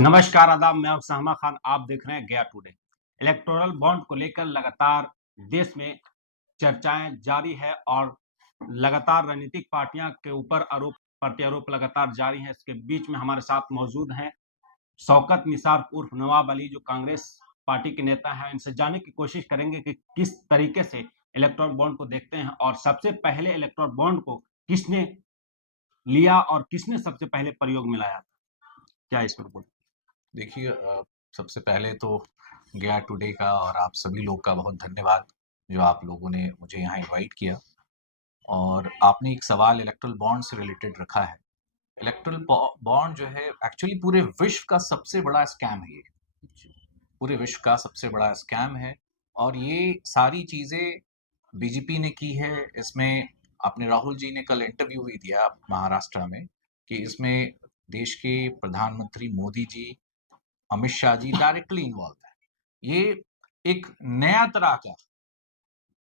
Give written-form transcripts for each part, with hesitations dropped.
नमस्कार, आदाब। मैं उसामा खान, आप देख रहे हैं गया टुडे। इलेक्टोरल बॉन्ड को लेकर लगातार देश में चर्चाएं जारी है और लगातार राजनीतिक पार्टियां के ऊपर आरोप प्रत्यारोप लगातार जारी है। इसके बीच में हमारे साथ मौजूद हैं शौकत निसार उर्फ नवाब अली, जो कांग्रेस पार्टी के नेता हैं। इनसे जानने की कोशिश करेंगे कि किस तरीके से इलेक्टोरल बॉन्ड को देखते हैं और सबसे पहले इलेक्टोरल बॉन्ड को किसने लिया और किसने सबसे पहले प्रयोग में लाया। क्या इस पर बोल। देखिए सबसे पहले तो गया टुडे का और आप सभी लोग का बहुत धन्यवाद जो आप लोगों ने मुझे यहाँ इनवाइट किया। और आपने एक सवाल इलेक्ट्रल बॉन्ड से रिलेटेड रखा है। इलेक्ट्रल बॉन्ड जो है एक्चुअली पूरे विश्व का सबसे बड़ा स्कैम है। ये पूरे विश्व का सबसे बड़ा स्कैम है और ये सारी चीज़ें बीजेपी ने की है। इसमें आपने राहुल जी ने कल इंटरव्यू भी दिया महाराष्ट्र में कि इसमें देश के प्रधानमंत्री मोदी जी, अमित शाह जी डायरेक्टली इन्वॉल्व है। ये एक नया तरह का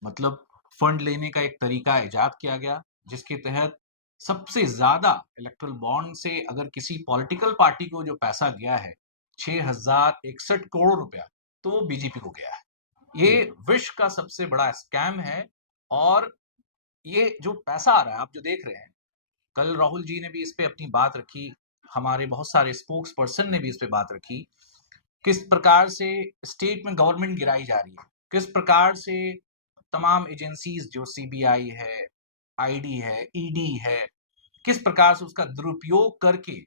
मतलब फंड लेने का एक तरीका इजाद किया गया जिसके तहत सबसे ज्यादा इलेक्ट्रल बॉन्ड से अगर किसी पॉलिटिकल पार्टी को जो पैसा गया है 6061 करोड़ रुपया, तो वो बीजेपी को गया है। ये विश्व का सबसे बड़ा स्कैम है। और ये जो पैसा आ रहा है आप जो देख रहे हैं, कल राहुल जी ने भी इस पे अपनी बात रखी, हमारे बहुत सारे स्पोक्स पर्सन ने भी इस पे बात रखी। किस प्रकार से स्टेट में गवर्नमेंट गिराई जा रही है, किस प्रकार से तमाम एजेंसीज जो सीबीआई है, आईडी है, ईडी है, किस प्रकार से उसका दुरुपयोग करके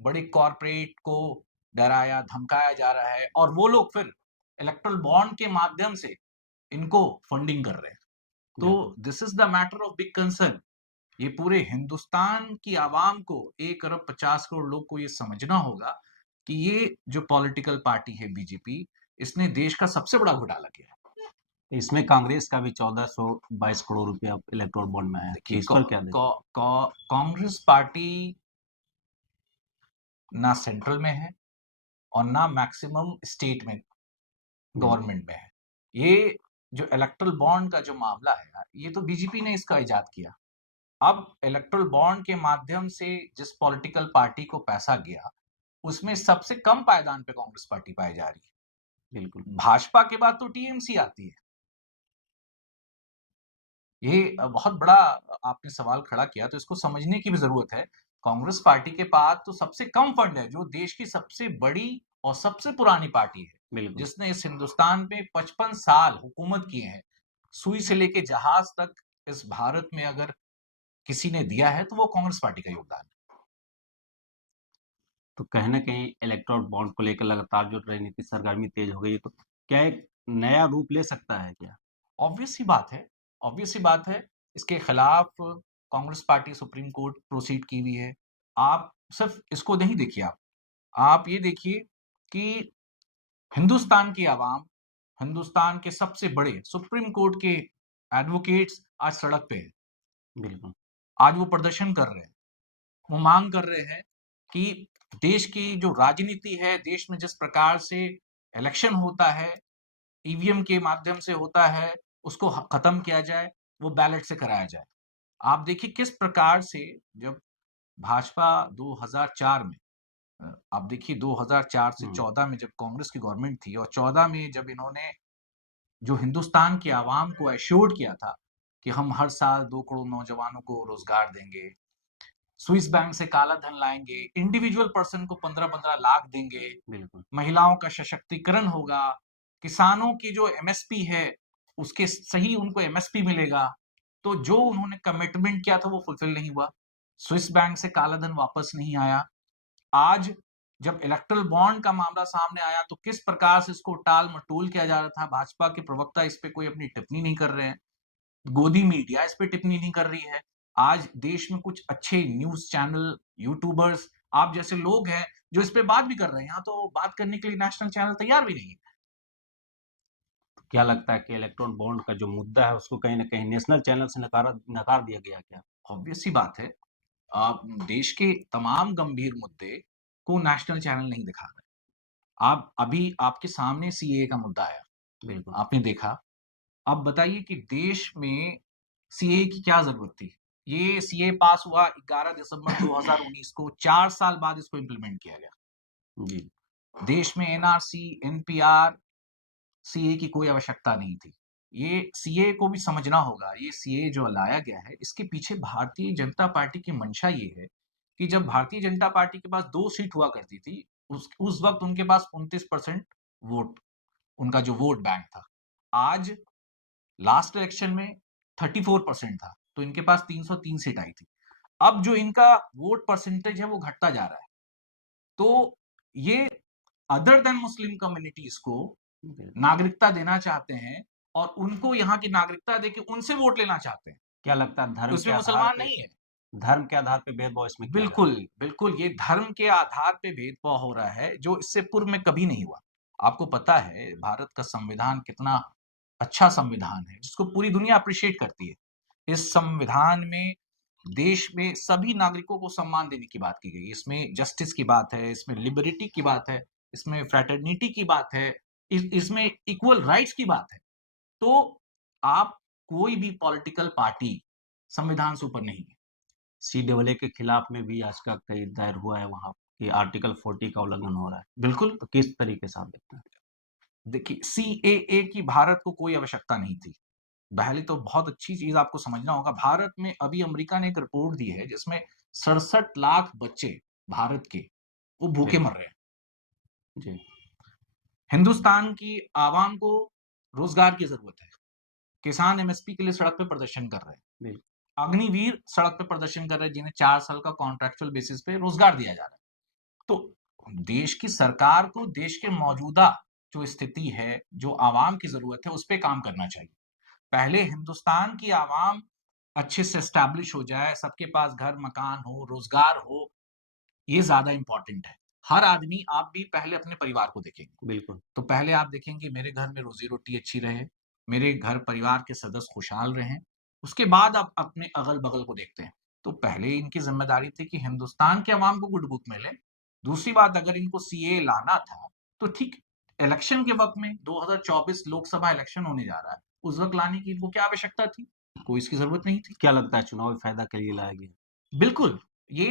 बड़े कॉरपोरेट को डराया धमकाया जा रहा है और वो लोग फिर इलेक्ट्रल बॉन्ड के माध्यम से इनको फंडिंग कर रहे हैं। तो this is the matter of big concern. ये पूरे हिंदुस्तान की आवाम को 1 अरब 50 करोड़ लोग को ये समझना होगा कि ये जो पॉलिटिकल पार्टी है बीजेपी, इसने देश का सबसे बड़ा घोटाला किया है। इसमें कांग्रेस का भी 1422 करोड़ रुपया इलेक्टोरल बॉन्ड में है। इस पर क्या कांग्रेस पार्टी ना सेंट्रल में है और ना मैक्सिमम स्टेट में गवर्नमेंट में है। ये जो इलेक्ट्रल बॉन्ड का जो मामला है, ये तो बीजेपी ने इसका इजाद किया। अब इलेक्ट्रल बॉन्ड के माध्यम से जिस पॉलिटिकल पार्टी को पैसा गया, उसमें सबसे कम पायदान पे कांग्रेस पार्टी पाई जा रही है। बिल्कुल। भाजपा के बाद तो टीएमसी आती है। ये बहुत बड़ा आपने सवाल खड़ा किया, तो इसको समझने की भी जरूरत है। कांग्रेस पार्टी के पास तो सबसे कम फंड है, जो देश की सबसे बड़ी और सबसे पुरानी पार्टी है, जिसने इस हिंदुस्तान पे 55 साल हुकूमत किए हैं। सुई से लेके जहाज तक इस भारत में अगर किसी ने दिया है तो वो कांग्रेस पार्टी का योगदान है। तो कहीं ना कहीं इलेक्टोरल बॉन्ड को लेकर लगातार जो राजनीति सरगर्मी तेज हो गई है, तो क्या एक नया रूप ले सकता है क्या? ऑब्वियस ही बात है, ऑब्वियस ही बात है। इसके खिलाफ Congress party supreme court proceed की हुई है। आप सिर्फ इसको नहीं देखिए, आप ये देखिए कि हिंदुस्तान की आवाम, हिंदुस्तान के सबसे बड़े सुप्रीम कोर्ट के एडवोकेट्स आज सड़क पे हैं। बिल्कुल। आज वो प्रदर्शन कर रहे हैं, वो मांग कर रहे हैं कि देश की जो राजनीति है, देश में जिस प्रकार से इलेक्शन होता है, ईवीएम के माध्यम से होता है, उसको खत्म किया जाए, वो बैलेट से कराया जाए। आप देखिए किस प्रकार से जब भाजपा 2004 में, आप देखिए 2004 से 14 में जब कांग्रेस की गवर्नमेंट थी और 14 में जब इन्होंने जो हिंदुस्तान की आवाम को एश्योर्ड किया था कि हम हर साल 2 करोड़ नौजवानों को रोजगार देंगे, स्विस बैंक से काला धन लाएंगे, इंडिविजुअल पर्सन को 15-15 लाख देंगे, महिलाओं का सशक्तिकरण होगा, किसानों की जो एमएसपी है उसके सही उनको एमएसपी मिलेगा। तो जो उन्होंने कमिटमेंट किया था वो फुलफिल नहीं हुआ। स्विस बैंक से काला धन वापस नहीं आया। आज जब इलेक्ट्रल बॉन्ड का मामला सामने आया तो किस प्रकार से इसको टाल मटोल किया जा रहा था। भाजपा के प्रवक्ता इस पे कोई अपनी टिप्पणी नहीं कर रहे हैं, गोदी मीडिया इस पे टिप्पणी नहीं कर रही है। आज देश में कुछ अच्छे न्यूज चैनल, यूट्यूबर्स, आप जैसे लोग हैं जो इस पे बात भी कर रहे हैं, यहाँ तो बात करने के लिए नेशनल चैनल तैयार भी नहीं है। क्या लगता है कि इलेक्ट्रॉन बॉन्ड का जो मुद्दा है उसको कहीं ना कहीं नेशनल चैनल से नकार दिया गया क्या? ऑब्वियस सी बात है, आप देश के तमाम गंभीर मुद्दे को नेशनल चैनल नहीं दिखा रहे। आप अभी आपके सामने सीए का मुद्दा आया, बिल्कुल आपने देखा। अब बताइए कि देश में सीए की क्या जरूरत थी। ये सीए पास हुआ 11 दिसंबर 2019 को, 4 साल बाद इसको इम्प्लीमेंट किया गया। जी। देश में एनआरसी, एनपीआर, सीए की कोई आवश्यकता नहीं थी। ये सीए को भी समझना होगा, ये सीए जो लाया गया है, इसके पीछे भारतीय जनता पार्टी की मंशा ये है कि जब भारतीय जनता पार्टी के पास 2 सीट हुआ करती थी, उस वक़्त उनके पास 29% वोट, उनका जो वोट बैंक था। आज लास्ट इलेक्शन में 34% था, तो इनके पास 303 सीट आई थी। अब जो इनका वोट परसेंटेज है वो घटता जा रहा है। तो ये अदर देन मुस्लिम कम्युनिटीज को नागरिकता देना चाहते हैं और उनको यहाँ की नागरिकता देके उनसे वोट लेना चाहते हैं। क्या लगता है धर्म के उसमें आधार मुसलमान पे, नहीं है। धर्म के आधार पे भेदभाव इसमें किया जा रहा बिल्कुल, बिल्कुल ये धर्म के आधार पे भेदभाव हो रहा है, जो इससे पूर्व में कभी नहीं हुआ। आपको पता है भारत का संविधान कितना अच्छा संविधान है, जिसको पूरी दुनिया अप्रिशिएट करती है। इस संविधान में देश में सभी नागरिकों को सम्मान देने की बात की गई है। इसमें जस्टिस की बात है, इसमें लिबर्टी की बात है, इसमें फ्रैटर्निटी की बात है, इसमें इक्वल राइट्स की बात है। तो आप कोई भी पॉलिटिकल पार्टी संविधान से ऊपर नहीं है। सीएए के खिलाफ में भी याचिका कई दायर हुआ है वहां कि आर्टिकल 40 का उल्लंघन हो रहा है, बिल्कुल, तो किस तरीके से आप देखते हैं? देखिए सीएए की भारत को कोई आवश्यकता नहीं थी। पहले तो बहुत अच्छी चीज़ आपको समझना होगा, भारत में अभी अमेरिका ने एक रिपोर्ट दी है जिसमें 67 लाख बच्चे भारत के वो भूखे जी मर रहे हैं। जी हिंदुस्तान की आवाम को रोजगार की जरूरत है। किसान एमएसपी के लिए सड़क पे प्रदर्शन कर रहे हैं। बिल्कुल। अग्निवीर सड़क पे प्रदर्शन कर रहे हैं, जिन्हें 4 साल का कॉन्ट्रैक्चुअल बेसिस पे रोजगार दिया जा रहा है। तो देश की सरकार को देश के मौजूदा जो स्थिति है, जो आवाम की जरूरत है, उस पे काम करना चाहिए। पहले हिंदुस्तान की आवाम अच्छे से एस्टैब्लिश हो जाए, सबके पास घर मकान हो, रोजगार हो, ये ज्यादा इंपॉर्टेंट है। हर आदमी, आप भी पहले अपने परिवार को देखेंगे, बिल्कुल। तो पहले आप देखेंगे मेरे घर में रोजी रोटी अच्छी रहे, मेरे घर परिवार के सदस्य खुशहाल रहें, उसके बाद आप अपने अगल बगल को देखते हैं। तो पहले इनकी जिम्मेदारी थी कि हिंदुस्तान के अवाम को गुड बुक मिले। दूसरी बात, अगर इनको सीए लाना था तो ठीक इलेक्शन के वक्त में 2024 लोकसभा इलेक्शन होने जा रहा है, उस वक्त लाने की इनको क्या आवश्यकता थी? कोई इसकी जरूरत नहीं थी। क्या लगता है चुनावी फायदा के लिए लाया गया? बिल्कुल, ये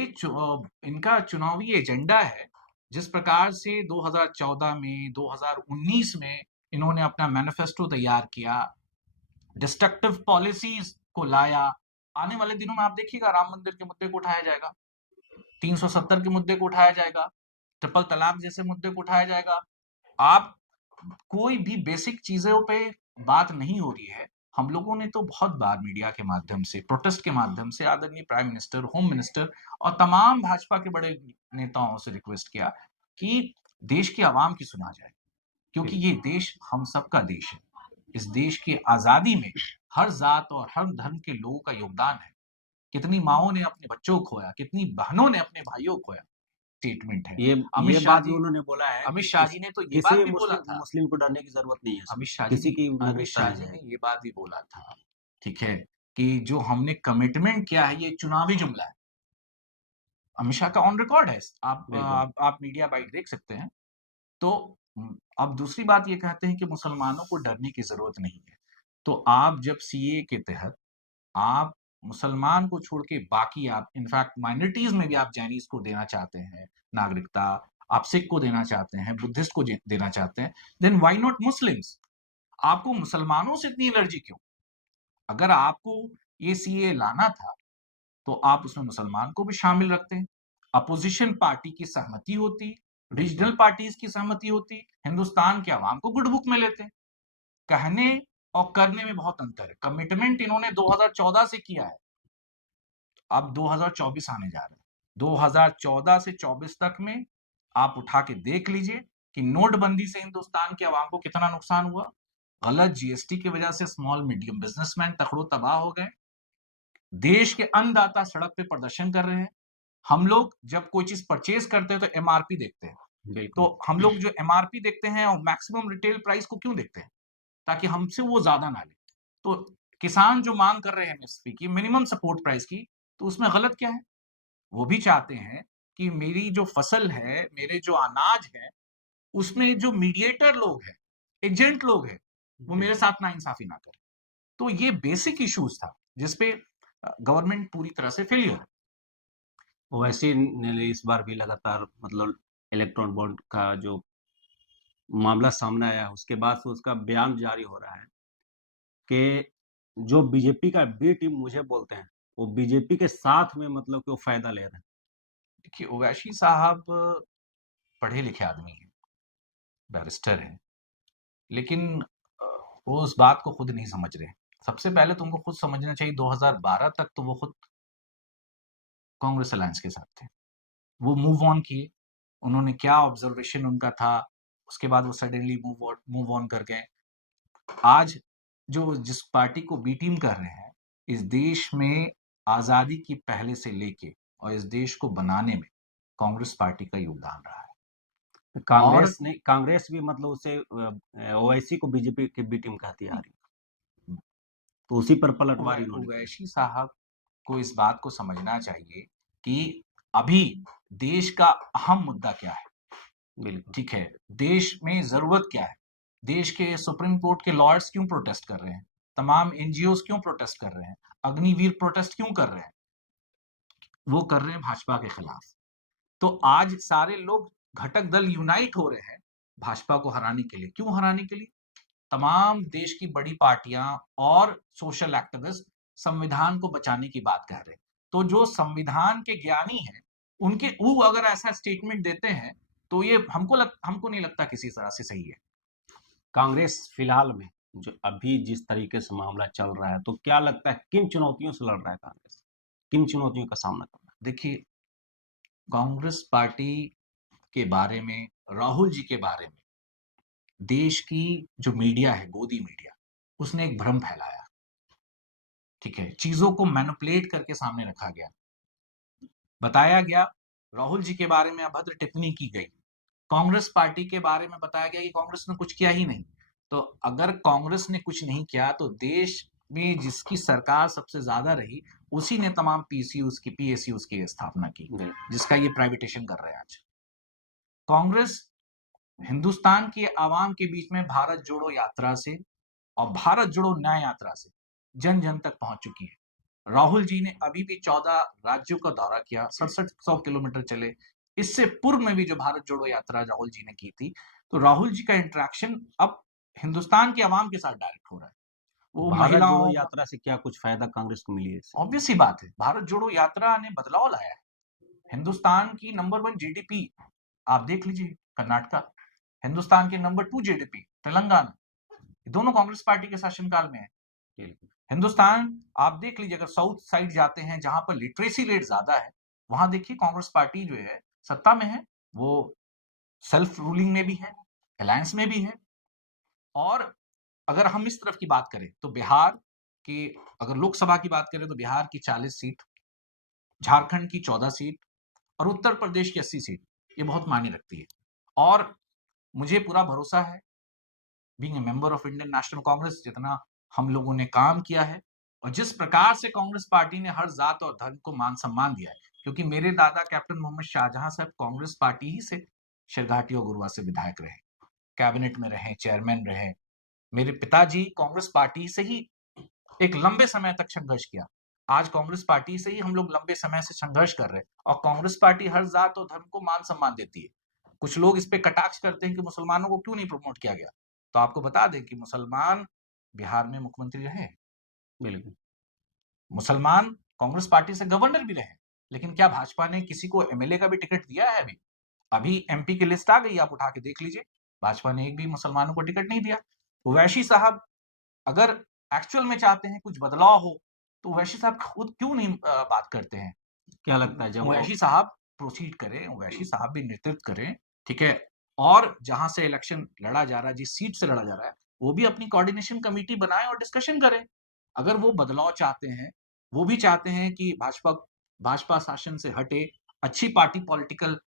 इनका चुनावी एजेंडा है। जिस प्रकार से 2014 में, 2019 में इन्होंने अपना मैनिफेस्टो तैयार किया, डिस्ट्रक्टिव पॉलिसीज को लाया। आने वाले दिनों में आप देखिएगा राम मंदिर के मुद्दे को उठाया जाएगा, 370 के मुद्दे को उठाया जाएगा, ट्रिपल तलाक जैसे मुद्दे को उठाया जाएगा। आप कोई भी बेसिक चीजों पे बात नहीं हो रही है। हम लोगों ने तो बहुत बार मीडिया के माध्यम से, प्रोटेस्ट के माध्यम से आदरणीय प्राइम मिनिस्टर, होम मिनिस्टर और तमाम भाजपा के बड़े नेताओं से रिक्वेस्ट किया कि देश की आवाम की सुना जाए, क्योंकि ये देश हम सबका देश है। इस देश की आजादी में हर जात और हर धर्म के लोगों का योगदान है। कितनी माओं ने अपने बच्चों को खोया, कितनी बहनों ने अपने भाइयों को खोया, स्टेटमेंट है। ये बात भी उन्होंने बोला है अमित कि शाह जी ने तो ये बात किसी भी बोला था। मुस्लिम को डरने की जरूरत नहीं है, अमित शाह जी किसी की ने अमित नागरिकता शाह नहीं जी ने जाएगी। ये बात भी बोला था, ठीक है, कि जो हमने कमिटमेंट किया है ये चुनावी जुमला है। अमित शाह का ऑन रिकॉर्ड है, बिल्कुल। आप मीडिया बाइट देख सकते हैं। तो अब दूसरी बात ये कहते हैं कि मुसलमानों को डरने की जरूरत नहीं है। तो आप जब सीए के तहत आप मुसलमान को छोड़ के बाकी, आप इनफैक्ट माइनॉरिटीज में भी आप चाइनीज को देना चाहते हैं नागरिकता, आप सिख को देना चाहते हैं, बुद्धिस्ट को देना चाहते हैं, देन व्हाई नॉट मुस्लिम्स? आपको मुसलमानों से इतनी एलर्जी क्यों? अगर आपको ये सीए लाना था तो आप उसमें मुसलमान को भी शामिल रखते हैं, अपोजिशन पार्टी की सहमति होती, रीजनल पार्टीज की सहमति होती, हिंदुस्तान के अवाम को गुड बुक में लेते। कहने और करने में बहुत अंतर है। कमिटमेंट इन्होंने 2014 से किया है, अब 2024 आने जा रहे हैं। 2014 से 24 तक में आप उठा के देख लीजिए कि नोटबंदी से हिंदुस्तान के अवाम को कितना नुकसान हुआ। गलत जीएसटी की वजह से स्मॉल मीडियम बिजनेसमैन तकड़ो तबाह हो गए। देश के अन्नदाता सड़क पे प्रदर्शन कर रहे हैं। हम लोग जब कोई चीज परचेज करते हैं तो एमआरपी देखते हैं, तो हम लोग जो एमआरपी देखते हैं और मैक्सिमम रिटेल प्राइस को क्यों देखते हैं? ताकि हमसे वो ज्यादा ना ले। तो किसान जो मांग कर रहे हैं एमएसपी की, मिनिमम सपोर्ट प्राइस की, तो उसमें गलत क्या है? वो भी चाहते हैं कि मेरी जो फसल है, मेरे जो अनाज है, उसमें जो मीडिएटर लोग हैं, एजेंट लोग हैं, वो मेरे साथ नाइंसाफी ना करें। तो ये बेसिक इश्यूज था जिसपे गवर्नमेंट पूरी तरह से फेलियर है। वैसे ही इस बार भी लगातार मतलब इलेक्ट्रॉन बॉन्ड का जो मामला सामने आया है, उसके बाद से उसका बयान जारी हो रहा है कि जो बीजेपी का बी टीम मुझे बोलते हैं, वो बीजेपी के साथ में मतलब कि वो फ़ायदा ले रहे हैं। देखिए, ओवैसी साहब पढ़े लिखे आदमी हैं, बैरिस्टर हैं, लेकिन वो उस बात को खुद नहीं समझ रहे। सबसे पहले तो उनको खुद समझना चाहिए, 2012 तक तो वो खुद कांग्रेस अलायंस के साथ थे। वो मूव ऑन किए, उन्होंने क्या ऑब्जर्वेशन उनका था, उसके बाद वो सडनली मूव ऑन कर गए। आज जो जिस पार्टी को बी टीम कर रहे हैं, इस देश में आजादी की पहले से लेके और इस देश को बनाने में कांग्रेस पार्टी का योगदान रहा है। और कांग्रेस भी मतलब उसे ओवैसी को बीजेपी की बी टीम कहती आ रही है। तो उसी पर पलटवार इन्होंने किया। ओवैसी साहब को इस बात को समझना चाहिए कि अभी देश का अहम मुद्दा क्या है। बिल्कुल। ठीक है, देश में जरूरत क्या है, देश के सुप्रीम कोर्ट के लॉयर्स क्यों प्रोटेस्ट कर रहे हैं, तमाम एनजीओ क्यों प्रोटेस्ट कर रहे हैं, अग्निवीर प्रोटेस्ट क्यों कर रहे हैं, वो कर रहे हैं भाजपा के खिलाफ। तो आज सारे लोग घटक दल यूनाइट हो रहे हैं भाजपा को हराने के लिए। क्यों हराने के लिए? तमाम देश की बड़ी पार्टियां और सोशल एक्टिविस्ट संविधान को बचाने की बात कर रहे हैं। तो जो संविधान के ज्ञानी हैं, उनके वो अगर ऐसा स्टेटमेंट देते हैं तो ये हमको नहीं लगता किसी तरह से सही है। कांग्रेस फिलहाल में जो अभी जिस तरीके से मामला चल रहा है, तो क्या लगता है किन चुनौतियों से लड़ रहा है कांग्रेस? किन चुनौतियों का सामना कर रहा है? देखिए, कांग्रेस पार्टी के बारे में, राहुल जी के बारे में देश की जो मीडिया है, गोदी मीडिया, उसने एक भ्रम फैलाया। ठीक है, चीजों को मैनिपुलेट करके सामने रखा गया, बताया गया राहुल जी के बारे में अभद्र टिप्पणी की गई, कांग्रेस पार्टी के बारे में बताया गया कि कांग्रेस ने कुछ किया ही नहीं। तो अगर कांग्रेस ने कुछ नहीं किया तो देश में जिसकी सरकार सबसे ज्यादा रही, उसी ने तमाम पीसीयूज की पीएसयूज की स्थापना की, जिसका ये प्राइवेटेशन कर रहे हैं आज। कांग्रेस हिंदुस्तान की आवाम के बीच में भारत जोड़ो यात्रा से और भारत जोड़ो न्याय यात्रा से जन जन तक पहुंच चुकी है। राहुल जी ने अभी भी 14 राज्यों का दौरा किया, 6700 किलोमीटर चले। इससे पूर्व में भी जो भारत जोड़ो यात्रा राहुल जी ने की थी, तो राहुल जी का इंटरेक्शन अब हिंदुस्तान की आवाम के साथ डायरेक्ट हो रहा है। वो भारत जोड़ो महिलाओं, यात्रा से क्या कुछ फायदा कांग्रेस को मिली है इससे? ऑब्वियस सी बात है, भारत जोड़ो यात्रा ने बदलाव लाया है। हिंदुस्तान की नंबर 1 जीडीपी आप देख लीजिए कर्नाटका, हिंदुस्तान की नंबर 2 जीडीपी तेलंगाना, दोनों कांग्रेस पार्टी के शासनकाल में है। हिंदुस्तान आप देख लीजिए, अगर साउथ साइड जाते हैं जहां पर लिटरेसी रेट ज्यादा है, वहां देखिए कांग्रेस पार्टी जो है सत्ता में है, वो सेल्फ रूलिंग में भी है, अलायंस में भी है। और अगर हम इस तरफ की बात करें तो बिहार की, अगर लोकसभा की बात करें तो बिहार की 40 सीट, झारखंड की 14 सीट और उत्तर प्रदेश की 80 सीट, ये बहुत मायने रखती है। और मुझे पूरा भरोसा है, being a member of Indian national Congress, जितना हम लोगों ने काम किया है और जिस प्रकार से कांग्रेस पार्टी ने हर जात और धर्म को मान सम्मान दिया है, क्योंकि मेरे दादा कैप्टन मोहम्मद शाहजहां साहब कांग्रेस पार्टी ही से शिरघाटी और गुरुआ से विधायक रहे, कैबिनेट में रहे, चेयरमैन रहे। मेरे पिताजी कांग्रेस पार्टी से ही एक लंबे समय तक संघर्ष किया। आज कांग्रेस पार्टी से ही हम लोग लंबे समय से संघर्ष कर रहे हैं और कांग्रेस पार्टी हर जात और धर्म को मान सम्मान देती है। कुछ लोग इस पे कटाक्ष करते हैं कि मुसलमानों को क्यों नहीं प्रमोट किया गया, तो आपको बता दें कि मुसलमान बिहार में मुख्यमंत्री रहे, बिल्कुल। मुसलमान कांग्रेस पार्टी से गवर्नर भी रहे, लेकिन क्या भाजपा ने किसी को एमएलए का भी टिकट दिया है? अभी अभी एमपी की लिस्ट आ गई, आप उठा के देख लीजिए, भाजपा ने एक भी मुसलमानों को टिकट नहीं दिया। ओवैसी साहब अगर एक्चुअल में चाहते हैं कुछ बदलाव हो, तो ओवैसी साहब खुद क्यों नहीं बात करते हैं? क्या लगता है जब ओवैसी साहब प्रोसीड करें, ओवैसी साहब भी नेतृत्व करें, ठीक है, और जहां से इलेक्शन लड़ा जा रहा है, जिस सीट से लड़ा जा रहा है, वो भी अपनी कोऑर्डिनेशन कमेटी बनाएं और डिस्कशन करें। अगर वो बदलाव चाहते हैं, वो भी चाहते हैं कि भाजपा शासन से हटे, अच्छी पार्टी पॉलिटिकल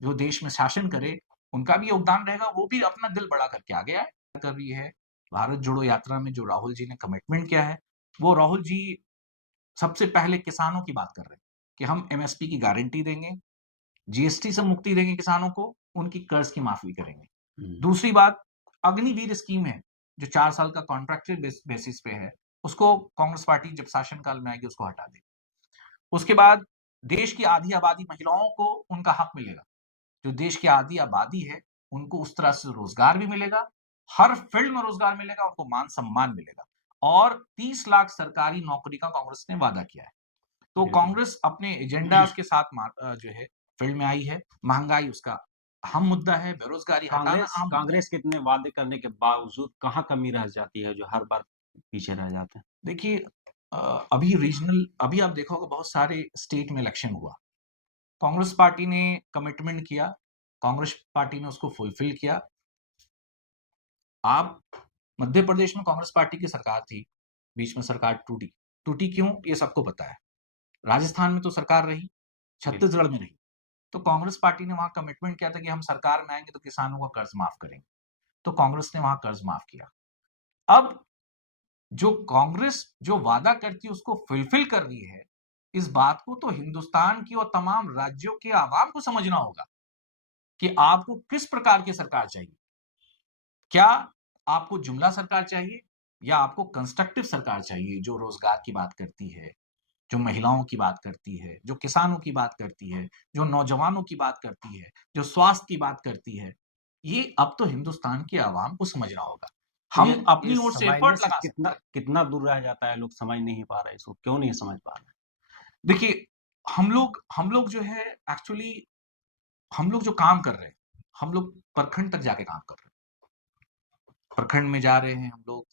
जो देश में शासन करे, उनका भी योगदान रहेगा, वो भी अपना दिल बड़ा करके आगे आए। कर रही है भारत जोड़ो यात्रा में जो राहुल जी ने कमिटमेंट किया है, वो राहुल जी सबसे पहले किसानों की बात कर रहे हैं कि हम एमएसपी की गारंटी देंगे, जीएसटी से मुक्ति देंगे किसानों को, उनकी कर्ज की माफी करेंगे। दूसरी बात, अग्निवीर स्कीम है जो 4 साल का कॉन्ट्रैक्चुअल बेसिस पे है, उसको कांग्रेस पार्टी जब शासनकाल में आएगी उसको हटा देगी। उसके बाद देश की आधी आबादी महिलाओं को उनका हक मिलेगा। जो देश की आधी आबादी है उनको उस तरह से रोजगार भी मिलेगा, हर फील्ड में रोजगार मिलेगा, उनको मान सम्मान मिलेगा और 30 लाख सरकारी नौकरी का कांग्रेस ने वादा किया है। तो बिल्कुल। कांग्रेस अपने एजेंडाज के साथ जो है फील्ड में आई है। महंगाई उसका अहम मुद्दा है, बेरोजगारी हटाना कांग्रेस अहम मुद्दा है। कांग्रेस के इतने वादे करने के बावजूद कहाँ कमी रह जाती है जो हर बार पीछे रह जाते हैं? देखिए अभी आप देखा होगा बहुत सारे स्टेट में इलेक्शन हुआ। कांग्रेस पार्टी ने कमिटमेंट किया, कांग्रेस पार्टी ने उसको फुलफिल किया। आप मध्य प्रदेश में कांग्रेस पार्टी की सरकार थी, बीच में सरकार टूटी। टूटी क्यों? ये सबको पता है। राजस्थान में तो सरकार रही, छत्तीसगढ़ में नहीं। तो कांग्रेस पार्टी ने वहां कमिटमेंट किया था कि हम सरकार में आएंगे तो किसानों का कर्ज माफ करेंगे। तो कांग्रेस ने वहां कर्ज माफ किया। अब जो कांग्रेस जो वादा करती है उसको फुलफिल कर रही है, इस बात को तो हिंदुस्तान की और तमाम राज्यों के आवाम को समझना होगा कि आपको किस प्रकार की सरकार चाहिए। क्या आपको जुमला सरकार चाहिए या आपको कंस्ट्रक्टिव सरकार चाहिए जो रोजगार की बात करती है, जो महिलाओं की बात करती है, जो किसानों की बात करती है, जो नौजवानों की बात करती है, जो स्वास्थ्य की बात करती है। ये अब तो हिंदुस्तान की आवाम को समझना होगा। तो ये हम अपनी ओर से समझने एफर्ट से लगा सकते कितना हैं। कितना दूर रह जाता है, लोग समझ नहीं पा रहे इसको, क्यों नहीं समझ पा रहे? देखिए, हम लोग जो है एक्चुअली हम लोग जो काम कर रहे हैं, हम लोग प्रखंड तक जाके काम कर रहे हैं। प्रखंड में जा रहे हैं हम लोग,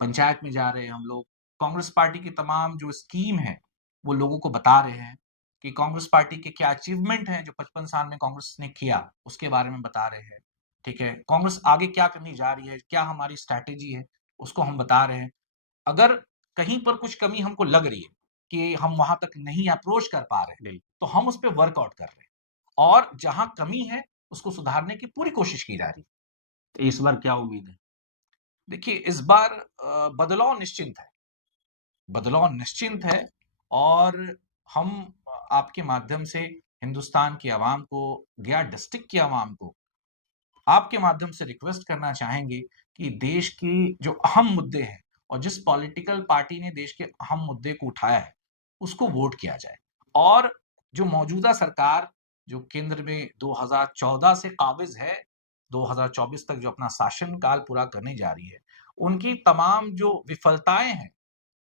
पंचायत में जा रहे हैं हम लोग, कांग्रेस पार्टी की तमाम जो स्कीम है, वो लोगों को बता रहे हैं कि कांग्रेस पार्टी के क्या अचीवमेंट हैं जो 55 साल में कांग्रेस ने किया, उसके बारे में बता रहे हैं। ठीक है? कांग्रेस आगे क्या करने जा रही है, क्या हमारी स्ट्रैटेजी है, उसको हम बता रहे हैं। अगर कहीं पर कुछ कमी हमको लग रही है कि हम वहां तक नहीं अप्रोच कर पा रहे हैं, बिल्कुल। तो हम उस पर वर्कआउट कर रहे हैं और जहां कमी है उसको सुधारने की पूरी कोशिश की जा रही है। तो इस बार क्या उम्मीद है? देखिए, इस बार बदलाव निश्चिंत है। बदलाव निश्चिंत है और हम आपके माध्यम से हिंदुस्तान की आवाम को, गया डिस्ट्रिक्ट की आवाम को आपके माध्यम से रिक्वेस्ट करना चाहेंगे कि देश की जो अहम मुद्दे हैं और जिस पॉलिटिकल पार्टी ने देश के अहम मुद्दे को उठाया है, उसको वोट किया जाए। और जो मौजूदा सरकार जो केंद्र में 2014 से काबिज है, 2024 तक जो अपना शासनकाल पूरा करने जा रही है, उनकी तमाम जो विफलताएं हैं,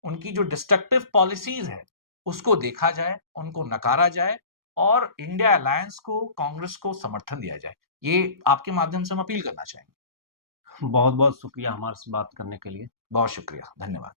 उनकी जो डिस्ट्रक्टिव पॉलिसीज है, उसको देखा जाए, उनको नकारा जाए और इंडिया अलायंस को, कांग्रेस को समर्थन दिया जाए। ये आपके माध्यम से हम अपील करना चाहेंगे। बहुत बहुत शुक्रिया हमारे से बात करने के लिए। बहुत शुक्रिया, धन्यवाद।